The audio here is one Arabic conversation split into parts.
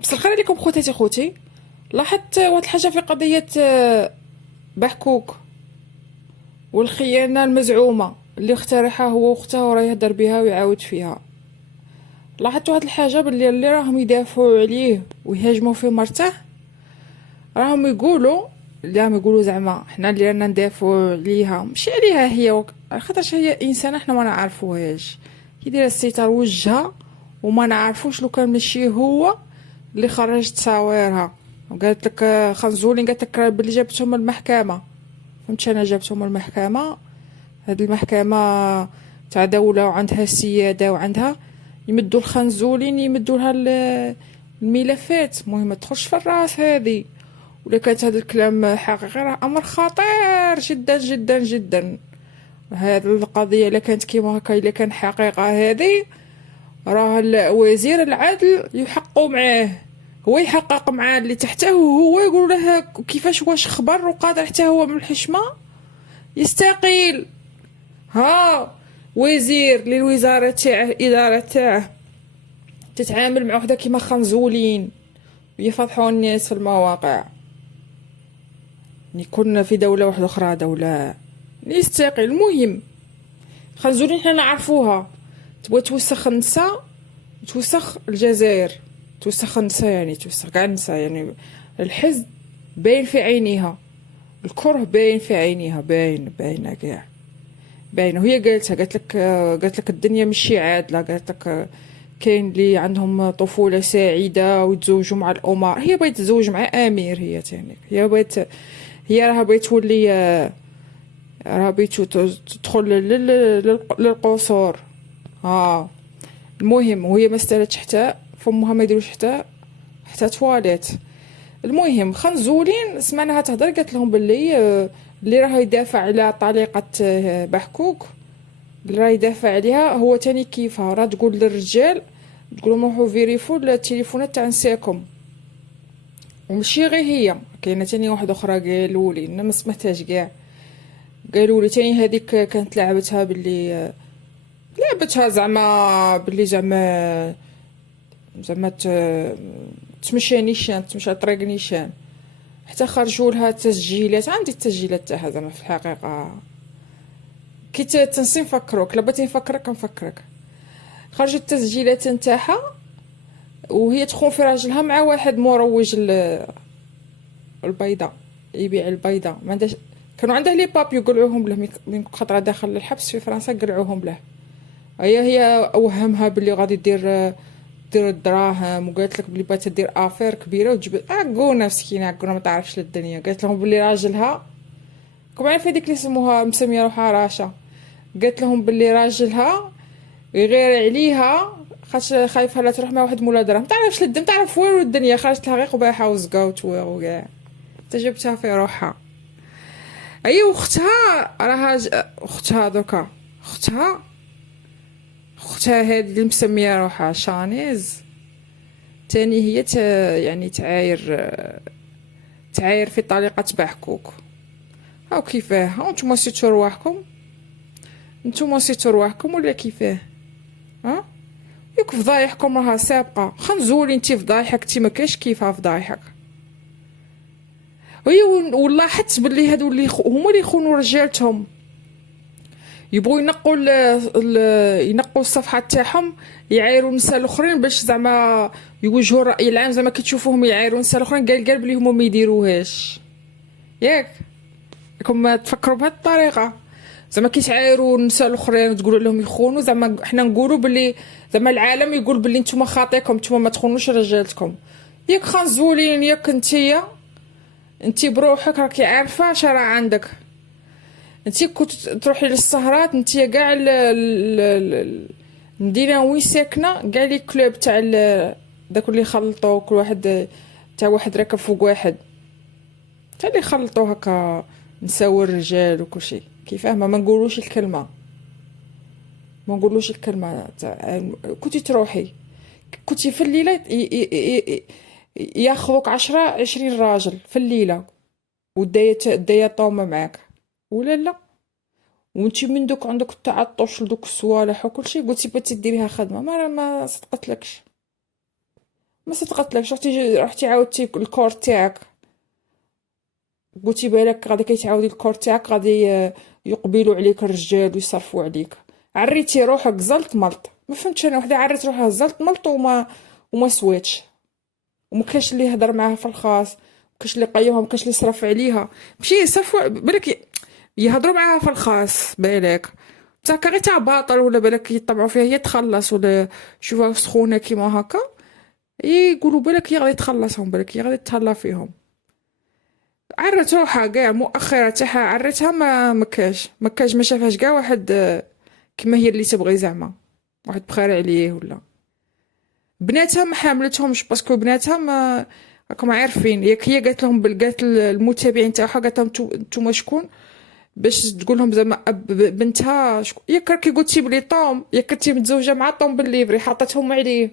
بس الخير عليكم خوتي. لاحظت واحد الحاجة في قضية بحكوك والخيانة المزعومة اللي اقترحها هو واختها وراه يهدر بها ويعاود فيها. لاحظت واحد الحاجة باللي راهم يدافعوا عليه ويهاجموا في مرته، راهم يقولوا زعما حنا اللي رانا ندافعوا عليها ماشي عليها هي خاطرش هي انسانه حنا ما نعرفوهاش، كي دايره الستار وجهها وما نعرفوش لو كان ماشي هو اللي خرج تصاويرها. وقالت لك خنزولين، قالت لك باللي جابتهم المحكمه. فهمتش انا جابتهم المحكمه، هاد المحكمه تاع دوله وعندها السياده وعندها يمدوا الخنزولين يمدوا لها الملفات. المهم ما تدخلش في الراس هذه. ولا كانت هذا الكلام حقيقي راه امر خطير جدا جدا جدا. هذه القضيه الا كانت كيما هكا الا كان حقيقه هذه، راه وزير العدل يحقوا معاه، هو يحقق مع اللي تحته وهو يقول له كيفاش واش خبر وقادر حتى هو من الحشمه يستقيل. ها وزير للوزاره تاعه الاداره تاعه تتعامل مع وحده كيما خنزولين ويفضحوا الناس في المواقع. يكون في دولة واحدة أخرى دولة يستقل. المهم خنزورين حنا نعرفوها، تبغي توسخ النساء توسخ الجزائر، توسخ النساء يعني توسخ كاع النساء. يعني الحزب باين في عينيها، الكره باين في عينيها، باينه كاع باينه. وهي قالت لك الدنيا ماشي عادله. قالت لك كاين اللي عندهم طفوله سعيده ويتزوجوا مع الامراء، هي بغات تتزوج مع امير. هي تاني هي راها بغات تولي، راها بغات تدخل للقصور. ها المهم وهي ما استاهلتش حتى فمها ما يديروش حتى تواليت. المهم خنزولين سمعناها تهضر، قالت لهم باللي راه يدافع على طليقه بحكوك، اللي راه يدافع عليها هو تاني كيفها. راه تقول للرجال تقول لهم روحوا فيريفو التليفونات تاع نساكم. وماشي غير هي، كاينه تاني واحده اخرى قالوا لي انا ما سمعتهاش كاع. قالوا لي تاني هذيك كانت لعبتها زعما باللي زعما تمشي نيشان، تمشي على طريق نيشان. حتى خرجوا لها تسجيلات، عندي التسجيلات تاعها زعما في الحقيقه. كي تنسي نفكروك، لا بغيتي نفكرك كنفكرك. خرجت التسجيلات نتاعها وهي تخون في راجلها مع واحد مروج البيضه، يبيع البيضه. ما عندهاش، كانوا عندها لي بابيو قلعوهم له من خطره داخل الحبس في فرنسا قلعوهم له. هي اوهمها باللي غادي دير الدراهم، وقالت لك بلي بغات دير افير كبيره وتجبد عقونه مسكينه عقونه ما تعرفش للدنيا. قالت لهم بلي راجلها كم عارف هذيك اللي سموها مسميه روحها راشا. قالت لهم بلي راجلها يغير عليها خاطر خايفه لا تروح مع واحد مولا دراهم، تعرفش للدم تعرف والو الدنيا. خرجت لها غير قباحه وزقاوت وكاع تجبتها في روحها. اي اختها راها اختها دوكا اختها هذه اللي مسميه روحها شانيز تاني هي يعني تعاير في طريقة بحكوك. هاو كيفاه. هاو نتوما نسيتو رواحكم، ولا كيفاه؟ ها ياك فضايحكم راها سابقة. خنزولي انتي فضايحك انتي ما كاش كيفها فضايحك. وي ولاحظت باللي هادو اللي هما اللي يخونوا رجالتهم يبغوا ينقوا الصفحات تاعهم، يعايروا النساء الاخرين باش زعما يوجهوا الراي العام. زعما كتشوفوهم يعايروا النساء الاخرين قال بلي هما ما يديروهاش. ياك راكم تفكروا بهذه الطريقه، زعما كيتعايروا النساء الاخرين وتقولوا لهم يخونوا. زعما حنا نقولوا بلي زعما العالم يقول بلي نتوما خاطيكم، نتوما ما تخونوش رجالتكم. ياك خنزولين ياك انتي بروحك راكي عارفه اش راه عندك. انتي كنت تروحي للسهرات، انتي كاع المدينه وين ساكنه كاع لي كلوب تاع داك اللي خلطوا كل واحد تاع واحد راكب فوق واحد، تاع اللي خلطوا هكا نساو الرجال وكلشي كيفاه. ما نقولوش الكلمه، ما نقولوش الكلمه تاع كنتي تروحي. كنتي في الليله ياخذوك 10 20 راجل في الليله ودايا طومه معاك ولا لا. وانتي من دوك عندك التعطش لدوك الصوالح وكل شيء، قلتي بغيتي ديريها خدمه ما صدقتلكش. ما صدقتلكش، رحتي عاودتي الكور تاعك، قلتي بالك غادي كيتعاودي الكور تاعك، غادي يقبلوا عليك الرجال ويصرفوا عليك. عريتي روحك زلط ملط، ما فهمتش انا. وحده عريت روحها زلط ملط وما سويتش، وما كاش اللي يهضر معاها في الخاص، ما كاش اللي قيمها، ما كاش اللي يصرف عليها. ماشي يصرفوا بالك يهضروا معاها في الخاص بالك، بصح غير تاع باطل، ولا بالك يطبعوا فيها هي تخلص، ولا شوفها سخونه كيما هكا يقولوا بالك هي غادي تخلصهم، بالك هي غادي تهلا فيهم. عرت روحها كاع مؤخرا تاعها، عرتها ما شافهاش كاع واحد كيما هي اللي تبغي زعما، واحد بخير عليه ولا. بناتها ما حاملتهمش باسكو بناتها ما راكم عارفين، ياك هي قالت لهم قالت المتابعين تاعها، قالت لهم نتوما شكون باش تقول لهم زعما بنتها ياك راكي قلتي بلي طوم، ياك كنتي متزوجه مع طوم بالليفري حطتهم عليه،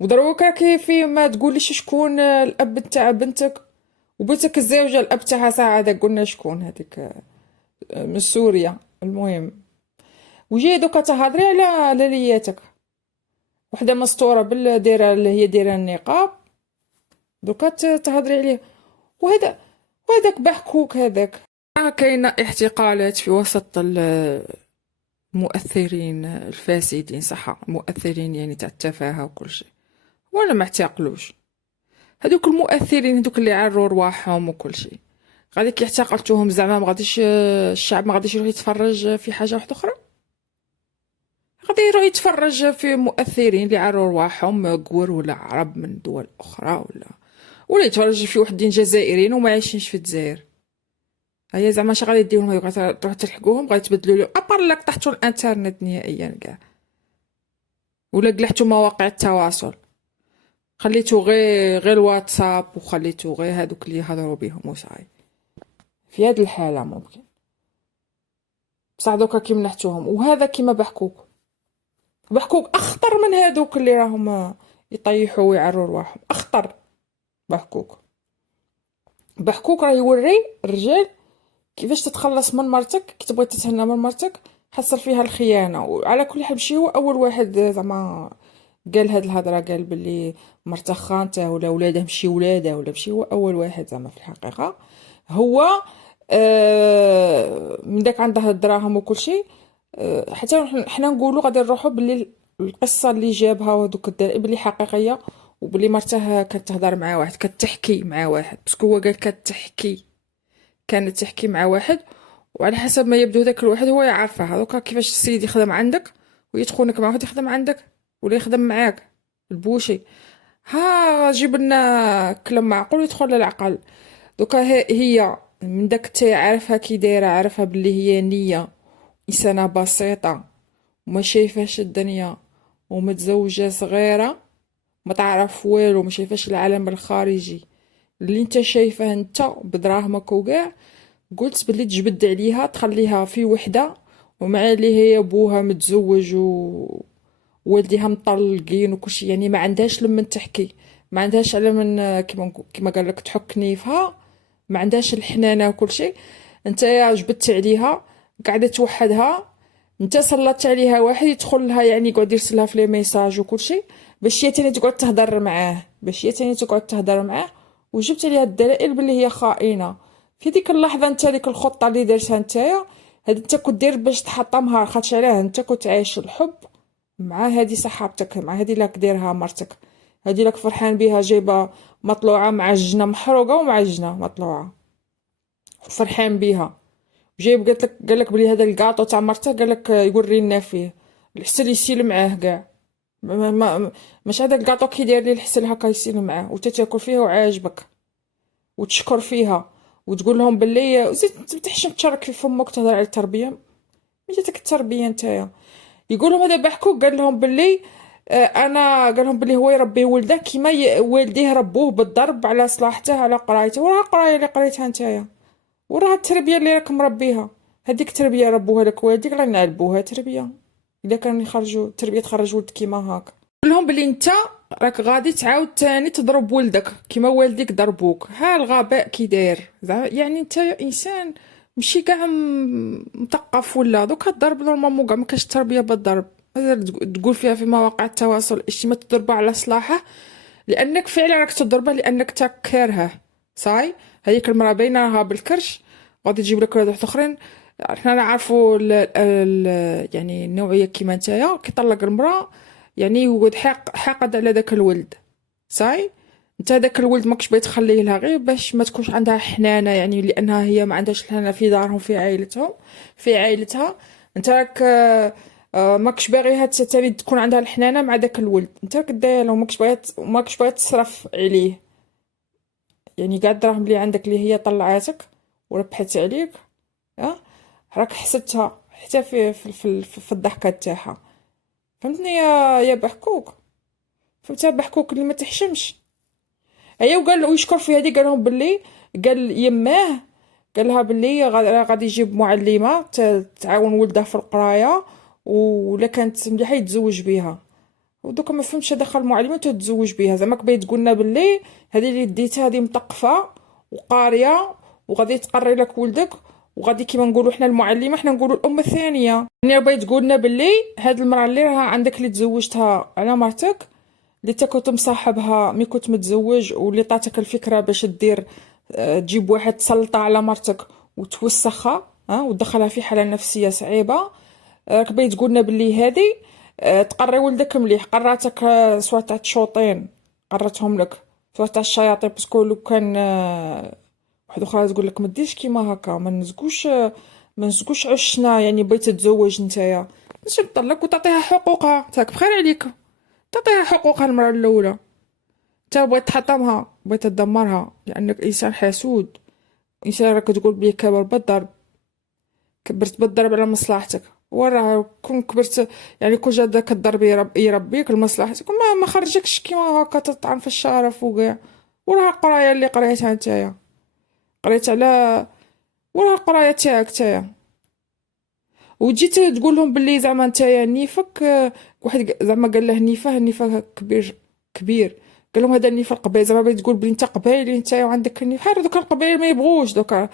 ودروك راكي في ما تقوليش شكون الاب تاع بنتك، وبنتك الزوجه الاب تاعها ساعه هذا قلنا شكون هذيك من سوريا. المهم وجي دوكا تهضري على لياتك، وحده مستوره دايره اللي هي دايره النقاب، دوكا تهضري عليه. وهذاك بحكوك هذاك. كاين احتقالات في وسط المؤثرين الفاسدين، صح، المؤثرين يعني تاع التفاهه وكل شيء، ولا ما اعتقلوش هذوك المؤثرين، هذوك اللي عروا رواحهم وكل شيء، غادي كي اعتقلتوهم زعما ما غاديش الشعب ما غاديش يروح يتفرج في حاجه واحده اخرى، غادي يروح يتفرج في مؤثرين اللي عروا رواحهم قور ولا عرب من دول اخرى، ولا يتفرج في وحدين جزائريين وما عايشينش في الجزائر. هيا زعما اش غادي ديرهم؟ هيا تروح تلحقوهم، غادي تبدلوا له ابار لك طحتوا الانترنت نهائيا كاع، ولا قلعتوا مواقع التواصل، خليتو غير الواتساب، وخليتو غير هادوك اللي يهضروا بهم وصاي. في هاد الحاله ممكن، بصح دوكا كي منحتوهم، وهذا كيما بحكوك اخطر من هادوك اللي راهم يطيحوا ويعروا رواحهم، اخطر. بحكوك راه يوري الرجال كيفاش تتخلص من مرتك، كي تبغي تتهنى من مرتك حصل فيها الخيانه. وعلى كل حال ماشي هو اول واحد زعما قال هاد الهضره، قال باللي مرته خانته ولا ولادها ماشي ولاده، ولا ماشي هو اول واحد زعما. في الحقيقه هو من داك عنده الدراهم وكل شيء، حتى حنا نقولوا غادي نروحوا باللي القصه اللي جابها وهذوك الدراري باللي حقيقيه، وباللي مرته كانت تهضر مع واحد، كانت تحكي مع واحد، باسكو هو قال كانت تحكي مع واحد، وعلى حسب ما يبدو ذاك الواحد هو يعرفها. هذوك كيفاش السيد يخدم عندك ويدخلك مع واحد يخدم عندك ولا يخدم معاك البوشي، ها جيب لنا كلام معقول يدخل للعقل. دوكا هي من داك تاع عارفها كي دايره، عارفها باللي هي نيه انسانه بسيطه وما شايفاش الدنيا، ومتزوجه صغيره ما تعرف والو، ما شايفاش العالم الخارجي اللي انت شايفه انت بدراهمك وكاع. قلت باللي تجبد عليها تخليها في وحده، ومع اللي هي بوها متزوج ووالديها مطلقين وكلشي، يعني ما عندهاش لمن تحكي، ما عندهاش على من كيما قال لك تحك كنيفها، ما عندهاش الحنانه وكلشي. انت يا جبدت عليها قاعده توحدها، انت سلطت عليها واحد يدخل لها، يعني يقعد يرسلها في لي ميساج وكلشي، باش هي تاني تقعد تهضر معاه، وجبت عليها الدلائل باللي هي خائنه. في ديك اللحظه انت ديك الخطه اللي درتها نتايا هاد انت كنت دير باش تحطمها، خاطش علاه انت كنت عايش الحب مع هادي صحابتك، مع هادي لاك ديرها مرتك، هادي لاك فرحان بها، جايبه مطلوعه معجنه محروقه ومعجنه مطلوعه فرحان بها، جايب قالك بلي هذا الكاطو تاع مرته، قالك يورينا فيه الحسن يسيل معاه كاع. مش هذا الكاطو كي داير لي الحسن هكا يسيل معاه، وتتاكل فيها وعاجبك وتشكر فيها، وتقول لهم باللي زيد تحشم تشارك في فمك تهضر على التربيه. مش جاتك التربيه نتايا؟ يقول لهم هذا بحكوك قال لهم باللي قال لهم باللي هو يربي ولده كيما والديه ربوه بالضرب على صلاحته على قرايته، وراه القرايه اللي قريتها نتايا، وراه التربيه اللي راك مربيها، هذيك التربيه ربوها لك والديك، راه نعلبوها تربيه. اذا كانوا يخرجوا تربيه تخرج ولد كيما هاك، قول لهم بلي انت راك غادي تعاود تاني تضرب ولدك كيما والديك ضربوك. ها الغباء كي داير، يعني انت انسان ماشي كاع مثقف، ولا دوكا الضرب نورمالمون كاع ما كاش تربيه بالضرب، هذا تقول فيها في مواقع التواصل الاجتماعي تضربه على صلاحه، لانك فعلا راك تضربه لانك تكرهه. صاي هذيك المراه باينه راها بالكرش، غادي تجيب لك ولاد اخرين. احنا نعرفوا يعني النوعيه كيما نتايا كيطلق المراه، يعني يقعد حاقد على ذاك الولد. صاي انت هذاك الولد ماكش باغي تخليه لها غير باش ما تكونش عندها حنانه، يعني لانها هي ما عندهاش الحنانه في دارهم في عائلتهم في عائلتها. انت راك ماكش باغيها تاني تكون عندها الحنانه مع داك الولد، انت راك داير له ماكش باغي تصرف عليه. يعني كاع الدراهم اللي عندك اللي هي طلعاتك وربحت عليك، اه راك حسبتها حتى في الضحكه تاعها. فهمتني يا بحكوك؟ فهمتها بحكوك اللي ما تحشمش. ايا وقال ويشكر في هذه، قال لهم باللي قال يماه قال لها باللي غادي يجيب معلمه تعاون ولده في القرايه، ولا كانت مليحه يتزوج بها. ودوكا ما فهمتش دخل معلمه تتزوج بها، زعما كبغي تقولنا باللي هذه اللي ديتها هذه مثقفه وقاريه وغادي تقري لك ولدك، وغادي كيما نقولوا حنا المعلمه حنا نقولوا الام الثانيه. يعني بغيت تقولنا باللي هاد المراه اللي راها عندك اللي تزوجتها على مرتك، اللي تا كنت مصاحبها مي كنت متزوج، واللي طاتك الفكره باش دير تجيب واحد تسلطها على مرتك وتوسخها وتدخلها في حاله نفسيه صعيبه. راك باغي تقولنا باللي هذه تقري ولدك مليح، قراتك سوا تاع الشوطين قراتهم لك، سوا تاع الشياطين، باسكو لو كان واحد اخرى تقول لك ما ديرش كيما هكا، ما نزقوش عشنا، يعني بغيت تتزوج نتايا ماشي تطلق وتعطيها حقوقها تاك بخير عليك، تعطيها حقوقها المرة الأولى. انت بغيت تحطمها بغيت تدمرها لأنك إنسان حسود، إنسان راك تقول بلي كبر بالضرب، كبرت بالضرب على مصلحتك. وراه كون كبرت يعني كون جا داك الضرب يربيك لمصلحتك، ما خرجكش كيما هكا تطعن في الشرف وكاع. وراه القراية اللي قريتها نتايا قريت على، وراه القراية تاعك نتايا، وجيت تقول لهم باللي زعما نتايا نيفك واحد زعما قال له النيفه كبير كبير، قال لهم هذا النيف القبيل، زعما بغيت تقول بلي انت قبايلي نتايا وعندك النيف. حار دوك القبايل ما يبغوش دوكا،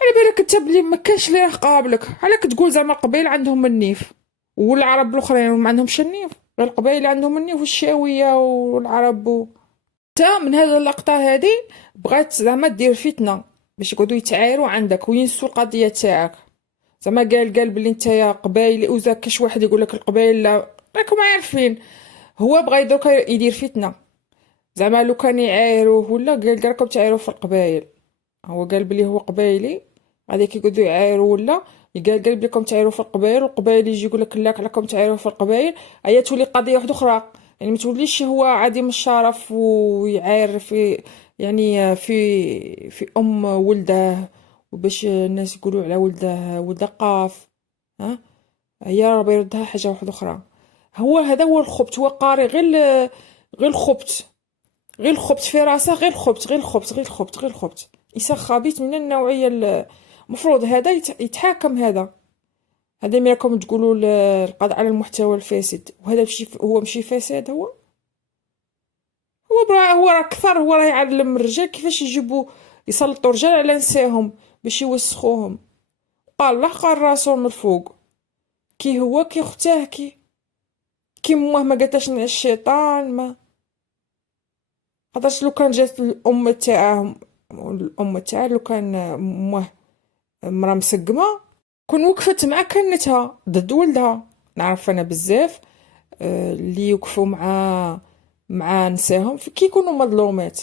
على بالك انت بلي ما كانش اللي راه قابلك، علاك تقول زعما القبايل عندهم النيف والعرب الاخرين ما عندهمش النيف؟ غير القبايل عندهم النيف والشاويه والعرب انت من هذه اللقطه هذه بغات زعما دير فتنه باش يقعدوا يتعايروا عندك وينسوا القضيه تاعك. زعما قال بلي نتايا قبايلي، وزا كاش واحد يقول لك القبايل لا راكم عارفين. هو بغا دوكا يدير فتنه، زعما لو كان يعايروه ولا قال راكم تعايروا في القبايل. هو قال بلي هو قبايلي، غادي كيقعدوا يعايروا ولا قال بليكم تعايروا في القبايل، والقبايل يجي يقول لك لا راكم تعايروا في القبايل. هي تولي قضيه واحده اخرى، يعني ما توليش هو عديم الشرف ويعاير في يعني في ولده، وباش الناس يقولوا على ولده قاف. ها هي راه يردها حاجه واحده اخرى. هذا هو الخبط، هو قاري غير الخبط، غير الخبط في راسه، غير الخبط غير الخبط غير الخبط غير الخبط. انسان خبيث من النوعيه المفروض هذا يتحاكم. هذا مي راكم تقولوا القضاء على المحتوى الفاسد، وهذا هو ماشي فساد. هو راه كثر، هو راه يعلم الرجال كيفاش يسلطوا رجال على نساهم باش يوسخوهم. قال الله قال راسو من الفوق، كي هو كي اختاه كي امه ما قالتاش الشيطان ما خاطرش. لو كان جات الام تاعهم لو كان امه مرا مسقمه كون وقفت مع كنتها ضد ولدها. نعرف انا بزاف اللي يوقفوا مع نساهم كيكونوا مظلومات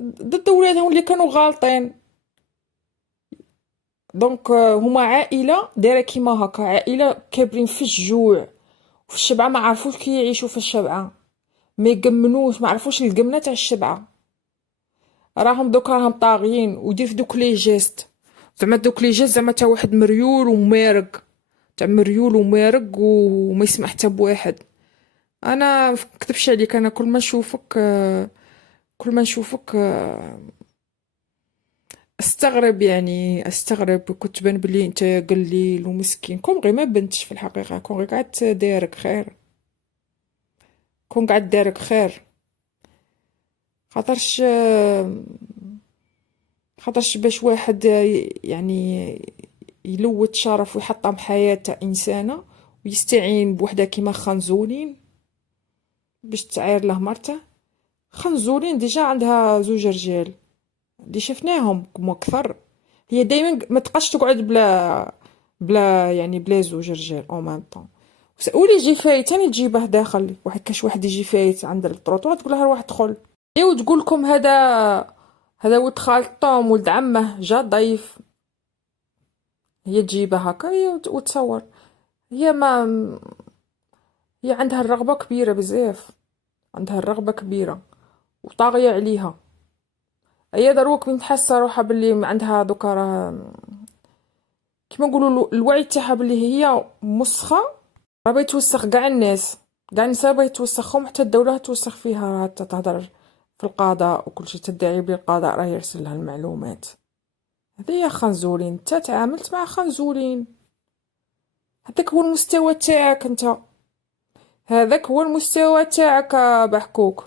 ضد ولادهم اللي كانوا غالطين. دونك هما عائله دايره كيما هكا، عائله كابرين في الجوع وفي الشبعه، ما عرفوش كي يعيشوا في الشبعه، ما يقمنوش، ما عرفوش القمنه تاع الشبعه. راهم طاغيين ودير في دوك لي جيست، زعما دوك لي جيست زعما تا واحد مريول ومارق، تاع مريول ومارق وما يسمع حتى بواحد. انا كتبش عليك، انا كل ما نشوفك استغرب، يعني استغرب. كنت بان بلي انت قليل ومسكين، كون غير ما بنتش في الحقيقه، كون غير قاعد دايرك خير، كون قاعد دايرك خير. خاطرش باش واحد يعني يلوت شرف ويحطم حياة تاع انسانه ويستعين بوحده كيما خنزولين باش تعاير له مرته. خنزولين ديجا عندها زوج رجال اللي شفناهم كما كثر. هي دايما ما تبقاش تقعد بلا يعني بلا زوج رجال او ميم طون. ولي يجي فايت تاني تجيبه داخل واحد كاش واحد يجي فايت عند الطروطوار تقول لها روح دخل. وتقول لكم هذا ولد خالتهم ولد عمه جا ضيف. هي تجيبه هكا وتصور. هي ما هي عندها الرغبة كبيرة بزاف. عندها الرغبة كبيرة وطاغية عليها. هي دروك من تحس روحها باللي عندها دوكا راه كيما نقولوا الوعي تاعها باللي هي مسخة. راه باغي توسخ كاع الناس. كاع النساء باغي توسخهم حتى الدولة توسخ فيها. راه تهضر في القضاء وكل شيء تدعي بلي القضاء راه يرسل لها المعلومات. هذه خنزورين. انت تعاملت مع خنزورين. هذاك هو المستوى تاعك انت. هذاك هو المستوى تاعك بحكوك.